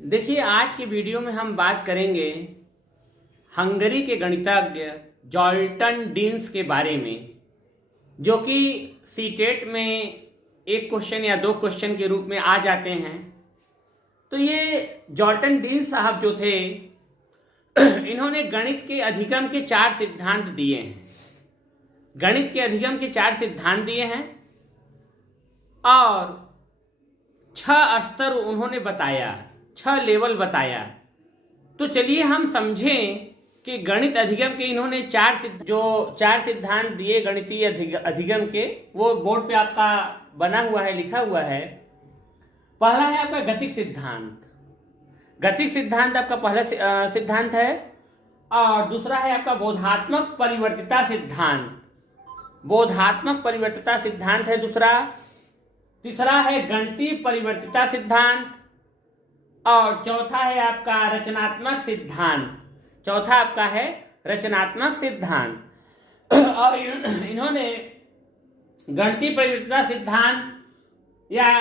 देखिए, आज की वीडियो में हम बात करेंगे हंगरी के गणितज्ञ जॉल्टन डीन्स के बारे में, जो कि सीटेट में एक क्वेश्चन या दो क्वेश्चन के रूप में आ जाते हैं। तो ये जॉल्टन डीन्स साहब जो थे इन्होंने गणित के अधिगम के 4 सिद्धांत दिए हैं। गणित के अधिगम के 4 सिद्धांत दिए हैं और 6 स्तर उन्होंने बताया, 6 लेवल बताया। तो चलिए हम समझें कि गणित अधिगम के इन्होंने 4 सिद्धांत दिए गणितीय अधिगम के, वो बोर्ड पे आपका बना हुआ है, लिखा हुआ है। पहला है आपका गतिक सिद्धांत। गतिक सिद्धांत आपका पहला सिद्धांत है। और दूसरा है आपका बोधात्मक परिवर्तिता सिद्धांत। बोधात्मक परिवर्तिता सिद्धांत है दूसरा। तीसरा है गणितीय परिवर्तिता सिद्धांत। और चौथा है आपका रचनात्मक सिद्धांत। चौथा आपका है रचनात्मक सिद्धांत। और इन्होंने गणितीय परिवर्तिता सिद्धांत या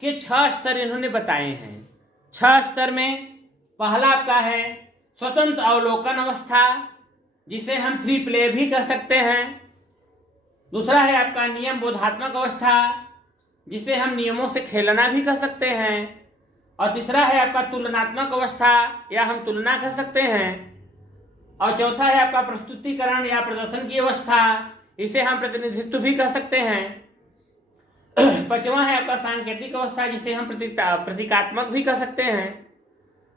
के 6 स्तर इन्होंने बताए हैं। 6 स्तर में पहला आपका है स्वतंत्र अवलोकन अवस्था, जिसे हम 3 प्ले भी कह सकते हैं। दूसरा है आपका नियम बोधात्मक अवस्था, जिसे हम नियमों से खेलना भी कह सकते हैं। और तीसरा है आपका तुलनात्मक अवस्था, या हम तुलना कह सकते हैं। और चौथा है आपका प्रस्तुतिकरण या प्रदर्शन की अवस्था, इसे हम प्रतिनिधित्व भी कह सकते हैं। पांचवा है आपका सांकेतिक अवस्था, जिसे हम प्रतीकात्मक भी कह सकते हैं।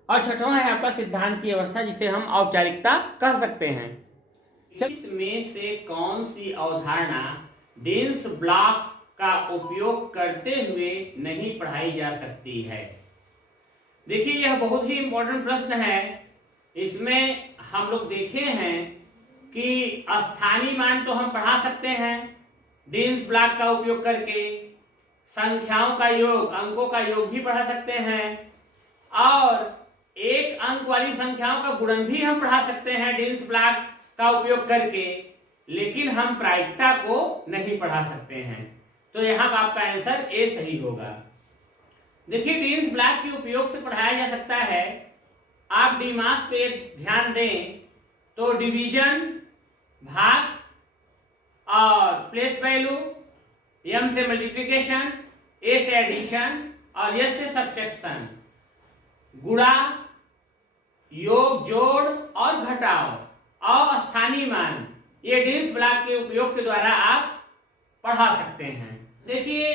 और छठवां है आपका सिद्धांत की अवस्था, जिसे हम औपचारिकता कह सकते हैं। गणित में से कौन सी अवधारणा डीन्स ब्लॉक का उपयोग करते हुए नहीं पढ़ाई जा सकती है? देखिए, यह बहुत ही इंपॉर्टेंट प्रश्न है। इसमें हम लोग देखे हैं कि स्थानीय मान तो हम पढ़ा सकते हैं डीन्स ब्लॉक का उपयोग करके। संख्याओं का योग, अंकों का योग भी पढ़ा सकते हैं। और एक अंक वाली संख्याओं का गुणन भी हम पढ़ा सकते हैं डीन्स ब्लॉक का उपयोग करके। लेकिन हम प्रायिकता को नहीं पढ़ा सकते हैं। तो यहाँ आपका आंसर ए सही होगा। देखिए, डीन्स ब्लॉक के उपयोग से पढ़ाया जा सकता है। आप डीमास पे ध्यान दें तो डिवीजन, भाग और प्लेस वैल्यू, एम से मल्टीप्लिकेशन, ए से एडिशन और एस से सब्सट्रैक्शन, गुणा, योग, जोड़ और घटाव और स्थानीय मान, ये डीन्स ब्लॉक के उपयोग के द्वारा आप पढ़ा सकते हैं। देखिए,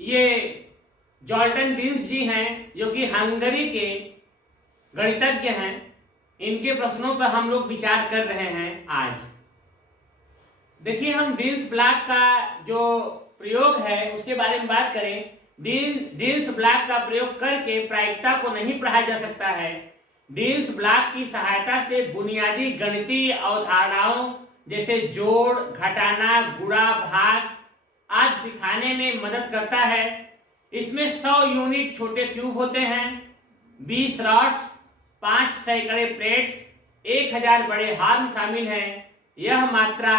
ये जॉल्टन डीन्स जी हैं, जो कि हंगरी के गणितज्ञ हैं। इनके प्रश्नों पर हम लोग विचार कर रहे हैं आज। देखिए, हम डीन्स ब्लॉक का जो प्रयोग है उसके बारे में बात करें। डीन्स ब्लॉक का प्रयोग करके प्रायिकता को नहीं पढ़ाया जा सकता है। डीन्स ब्लॉक की सहायता से बुनियादी गणितीय अवधारणाओं जैसे जोड़, घटाना, गुणा, भाग आज सिखाने में मदद करता है। इसमें 100 यूनिट छोटे क्यूब होते हैं, 20 रॉड्स, 5 सैकड़े प्लेट्स, 1000 बड़े हार्न शामिल हैं। यह मात्रा,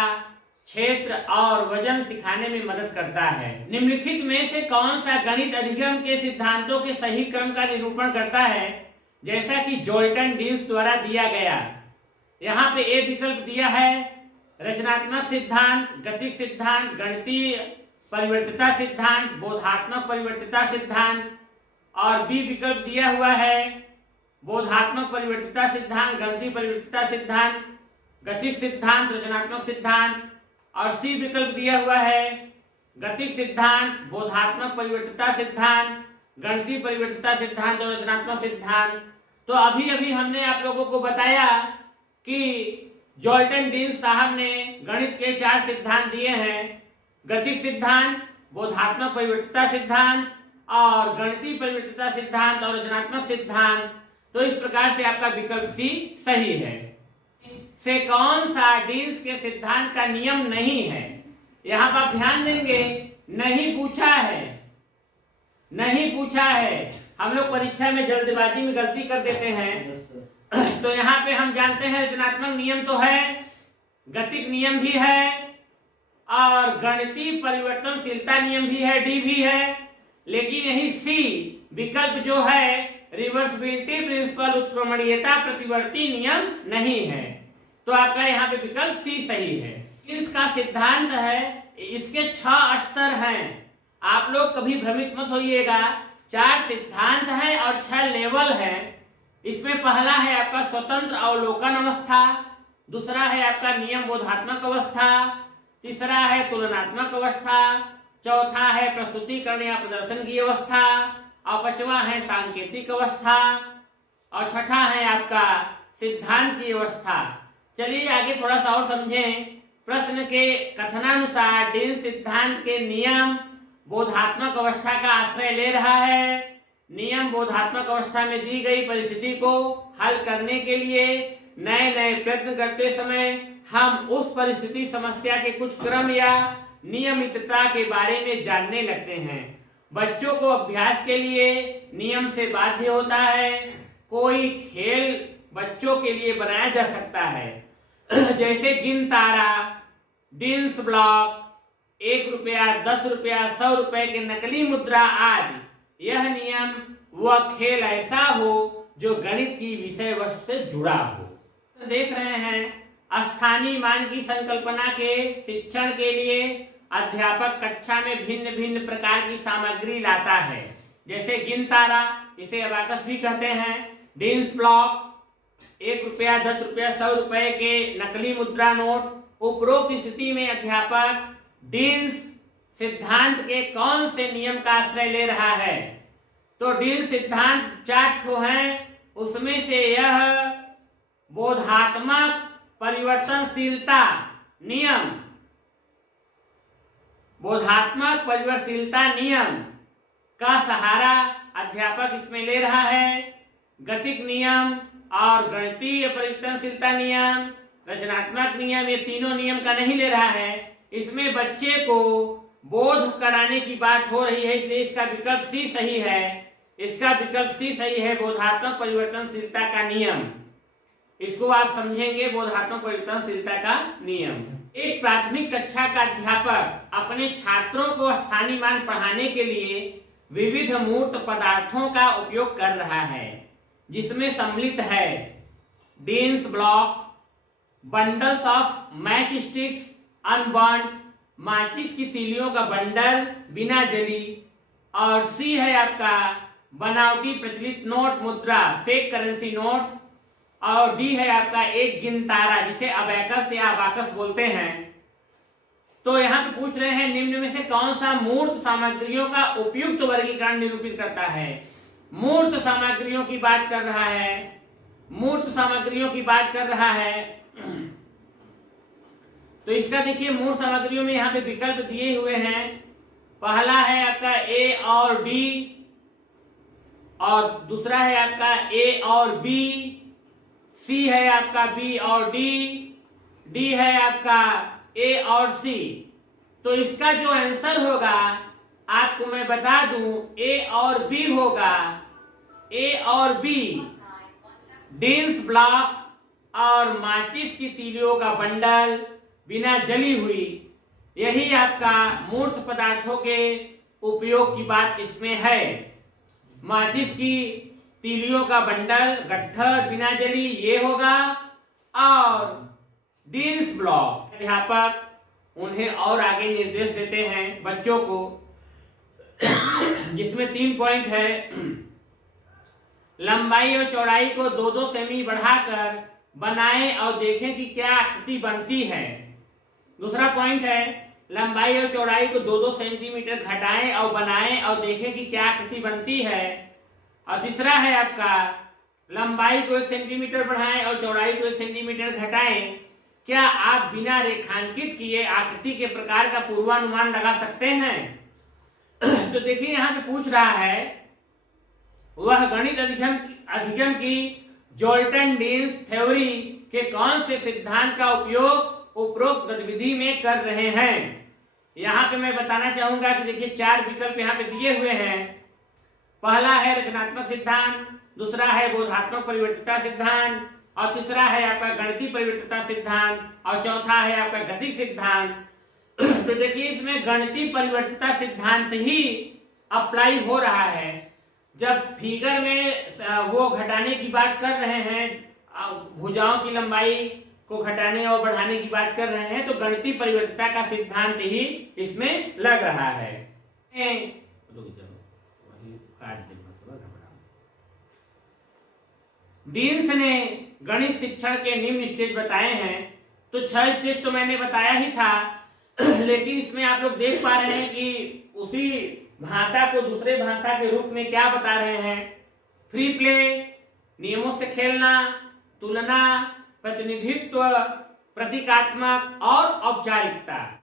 क्षेत्र और वजन सिखाने में मदद करता है। निम्नलिखित में से कौन सा गणित अधिगम के सिद्धांतों के सही क्रम का निरूपण करता है, जैसा कि जॉल्टन डीन्स द्वारा दिया गया? यहाँ पे ए विकल्प दिया है रचनात्मक सिद्धांत, गतिक सिद्धांत, गणितीय परिवर्तिता सिद्धांत, बोधात्मक परिवर्तिता सिद्धांत। और बी विकल्प दिया हुआ है बोधात्मक परिवर्तिता सिद्धांत, गणितीय परिवर्तिता सिद्धांत, गतिक सिद्धांत, रचनात्मक सिद्धांत। और सी विकल्प दिया हुआ है गतिक सिद्धांत, बोधात्मक परिवर्तिता सिद्धांत, गणितीय परिवर्तिता सिद्धांत और रचनात्मक सिद्धांत। तो अभी अभी हमने आप लोगों को बताया कि जॉल्टन डीन्स साहब ने गणित के 4 सिद्धांत दिए हैं, गतिक सिद्धांत, बोधात्मक परिवर्तिता सिद्धांत और गणितीय परिवर्तिता सिद्धांत और रचनात्मक सिद्धांत। तो इस प्रकार से आपका विकल्प सी सही है। से कौन सा डीन्स के सिद्धांत का नियम नहीं है? यहाँ पर आप ध्यान देंगे, नहीं पूछा है, नहीं पूछा है। हम लोग परीक्षा में जल्दबाजी में गलती कर देते हैं। तो यहाँ पे हम जानते हैं रचनात्मक नियम तो है, गतिक नियम भी है और गणितीय परिवर्तनशीलता नियम भी है, डी भी है। लेकिन यही सी विकल्प जो है रिवर्सिबिलिटी प्रिंसिपल उत्क्रमणीयता प्रतिवर्ती नियम नहीं है। तो आपका यहाँ पे विकल्प सी सही है। इसका सिद्धांत है, इसके 6 स्तर हैं। आप लोग कभी भ्रमित मत होइएगा, 4 सिद्धांत हैं और 6 लेवल है। इसमें पहला है आपका स्वतंत्र अवलोकन अवस्था, दूसरा है आपका नियम बोधात्मक अवस्था, तीसरा है तुलनात्मक अवस्था, चौथा है प्रस्तुतिकरण या प्रदर्शन की अवस्था, और 5वां है सांकेतिक अवस्था, और 6ठा है आपका सिद्धांत की अवस्था। चलिए आगे थोड़ा सा और समझें। प्रश्न के कथनानुसार डीन सिद्धांत के नियम बोधात्मक अवस्था का आश्रय ले रहा है। नियम बोधात्मक अवस्था में दी गई परिस्थिति को हल करने के लिए नए नए प्रयत्न करते समय हम उस परिस्थिति समस्या के कुछ क्रम या नियमितता के बारे में जानने लगते हैं। बच्चों को अभ्यास के लिए नियम से बाध्य होता है। कोई खेल बच्चों के लिए बनाया जा सकता है, जैसे गिन तारा, डिन्स ब्लॉक, 1 रुपया, 10 रुपया, 100 रुपए के नकली मुद्रा आदि। यह नियम वह खेल ऐसा हो जो गणित की विषय वस्तु से जुड़ा हो। तो देख रहे हैं स्थानीय मान की संकल्पना के शिक्षण के लिए अध्यापक कक्षा में भिन्न भिन्न प्रकार की सामग्री लाता है, जैसे गिन तारा, इसे अबाकस भी कहते हैं, डिन्स ब्लॉक, 1 रुपया, 10 रुपया, 100 रुपए के नकली मुद्रा नोट। उपरोक्त स्थिति में अध्यापक डीन्स सिद्धांत के कौन से नियम का आश्रय ले रहा है? तो डीन्स सिद्धांत 4 ठो हैं, उसमें से यह बोधात्मक परिवर्तनशीलता नियम, बोधात्मक परिवर्तनशीलता नियम का सहारा अध्यापक इसमें ले रहा है। गतिक नियम और गणितीय परिवर्तनशीलता नियम, रचनात्मक नियम, ये तीनों नियम का नहीं ले रहा है। इसमें बच्चे को बोध कराने की बात हो रही है, इसलिए इसका विकल्प सी सही है। इसका विकल्प सी सही है, बोधात्मक परिवर्तनशीलता का नियम। इसको आप समझेंगे, बोधात्मक परिवर्तनशीलता का नियम। एक प्राथमिक कक्षा का अध्यापक अपने छात्रों को स्थानीय मान पढ़ाने के लिए विविध मूर्त पदार्थों का उपयोग कर रहा है, जिसमें सम्मिलित है deans block, bundles of match sticks unburned, माचिस की तीलियों का बंडल बिना जली, और सी है आपका बनावटी प्रचलित नोट मुद्रा, फेक करेंसी नोट, और डी है आपका एक गिन तारा, जिसे अबैकस या अबाकस बोलते हैं। तो यहाँ पे पूछ रहे हैं निम्न में से कौन सा मूर्त सामग्रियों का उपयुक्त वर्गीकरण निरूपित करता है? मूर्त सामग्रियों की बात कर रहा है, मूर्त सामग्रियों की बात कर रहा है। तो इसका देखिए मूर्त सामग्रियों में यहाँ पे विकल्प दिए हुए हैं। पहला है आपका ए और डी, और दूसरा है आपका ए और बी, सी है आपका बी और डी, डी है आपका ए और सी। तो इसका जो आंसर होगा आपको मैं बता दूं, ए और बी होगा। ए और बी डीन्स ब्लॉक और माचिस की तीलियों का बंडल बिना जली हुई, यही आपका मूर्त पदार्थों के उपयोग की बात इसमें है। माचिस की तीलियों का बंडल, गट्ठर बिना जली, ये होगा। और डीन्स ब्लॉक, अध्यापक उन्हें और आगे निर्देश देते हैं बच्चों को, जिसमें 3 पॉइंट है। लंबाई और चौड़ाई को 2-2 सेमी बढ़ाकर बनाएं और देखें कि क्या आकृति बनती है। दूसरा पॉइंट है लंबाई और चौड़ाई को 2-2 सेंटीमीटर घटाएं और बनाएं और देखें कि क्या आकृति बनती है। और तीसरा है आपका लंबाई को 1 सेंटीमीटर बढ़ाएं और चौड़ाई को 1 सेंटीमीटर घटाएं, क्या आप बिना रेखांकित किए आकृति के प्रकार का पूर्वानुमान लगा सकते हैं? तो देखिए यहाँ पे पूछ रहा है वह गणित अधिगम की जोल्टन डीन्स थ्योरी के कौन से सिद्धांत का उपयोग उपरोक्त गतिविधि में कर रहे हैं। यहाँ पे मैं बताना चाहूंगा कि देखिए 4 विकल्प यहाँ पे दिए हुए हैं। पहला है रचनात्मक सिद्धांत, दूसरा है बोधात्मक परिवर्तिता सिद्धांत, और तीसरा है आपका गणितीय परिवर्तिता सिद्धांत, और चौथा है आपका गतिक सिद्धांत। तो देखिए इसमें गणितीय परिवर्तिता सिद्धांत ही अप्लाई हो रहा है। जब फिगर में वो घटाने की बात कर रहे हैं, भुजाओं की लंबाई को घटाने और बढ़ाने की बात कर रहे हैं, तो गणितीय परिवर्तिता का सिद्धांत ही इसमें लग रहा है। डीन्स ने गणित शिक्षण के निम्न स्टेज बताए हैं। तो 6 स्टेज तो मैंने बताया ही था, लेकिन इसमें आप लोग देख पा रहे हैं कि उसी भाषा को दूसरे भाषा के रूप में क्या बता रहे हैं। फ्री प्ले, नियमों से खेलना, तुलना, प्रतिनिधित्व, प्रतीकात्मक और औपचारिकता।